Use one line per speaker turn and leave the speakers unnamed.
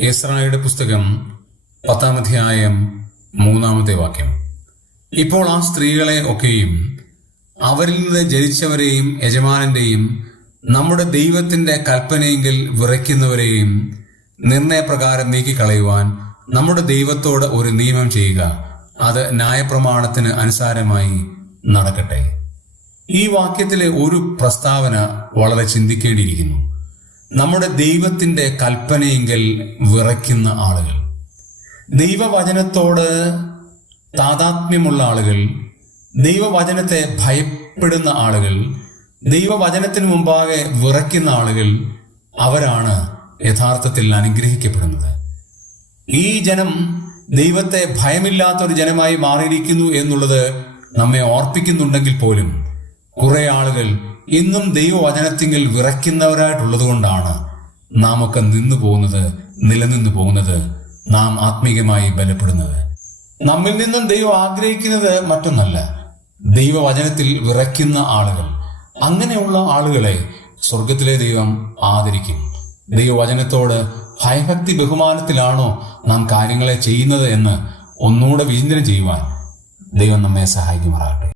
ഏസ്രായുടെ പുസ്തകം പത്താം അധ്യായം മൂന്നാമത്തെ വാക്യം. ഇപ്പോൾ ആ സ്ത്രീകളെ ഒക്കെയും അവരിൽ നിന്ന് ജനിച്ചവരെയും യജമാനന്റെയും നമ്മുടെ ദൈവത്തിന്റെ കൽപ്പനയെങ്കിൽ വിറയ്ക്കുന്നവരെയും നിർണയപ്രകാരം നീക്കിക്കളയുവാൻ നമ്മുടെ ദൈവത്തോട് ഒരു നിയമം ചെയ്യുക. അത് ന്യായപ്രമാണത്തിന് അനുസാരമായി നടക്കട്ടെ. ഈ വാക്യത്തിലെ ഒരു പ്രസ്താവന വളരെ ചിന്തിക്കേണ്ടിയിരിക്കുന്നു. നമ്മുടെ ദൈവത്തിന്റെ കൽപ്പനയെങ്കിൽ വിറയ്ക്കുന്ന ആളുകൾ. ദൈവവചനത്തോട് താതാത്മ്യമുള്ള ആളുകൾ ദൈവവചനത്തെ ഭയപ്പെടുന്ന ആളുകൾ ദൈവവചനത്തിന് മുമ്പാകെ വിറയ്ക്കുന്ന ആളുകൾ അവരാണ് യഥാർത്ഥത്തിൽ അനുഗ്രഹിക്കപ്പെടുന്നത്. ഈ ജനം ദൈവത്തെ ഭയമില്ലാത്തൊരു ജനമായി മാറിയിരിക്കുന്നു എന്നുള്ളത് നമ്മെ ഓർപ്പിക്കുന്നുണ്ടെങ്കിൽ പോലും കുറെ ആളുകൾ ഇന്നും ദൈവവചനത്തിങ്കിൽ വിറയ്ക്കുന്നവരായിട്ടുള്ളത് കൊണ്ടാണ് നാം ഒക്കെ നിന്നു പോകുന്നത് നിലനിന്നു പോകുന്നത് നാം ആത്മീകമായി ബലപ്പെടുന്നത്. നമ്മിൽ നിന്നും ദൈവം ആഗ്രഹിക്കുന്നത് മറ്റൊന്നല്ല. ദൈവവചനത്തിൽ വിറയ്ക്കുന്ന ആളുകൾ അങ്ങനെയുള്ള ആളുകളെ സ്വർഗത്തിലെ ദൈവം ആദരിക്കും. ദൈവവചനത്തോട് ഭയഭക്തി ബഹുമാനത്തിലാണോ നാം കാര്യങ്ങളെ ചെയ്യുന്നത് എന്ന് ഒന്നുകൂടെ വിചിന്തനം ചെയ്യുവാൻ ദൈവം നമ്മെ സഹായിക്കുമാറാകട്ടെ.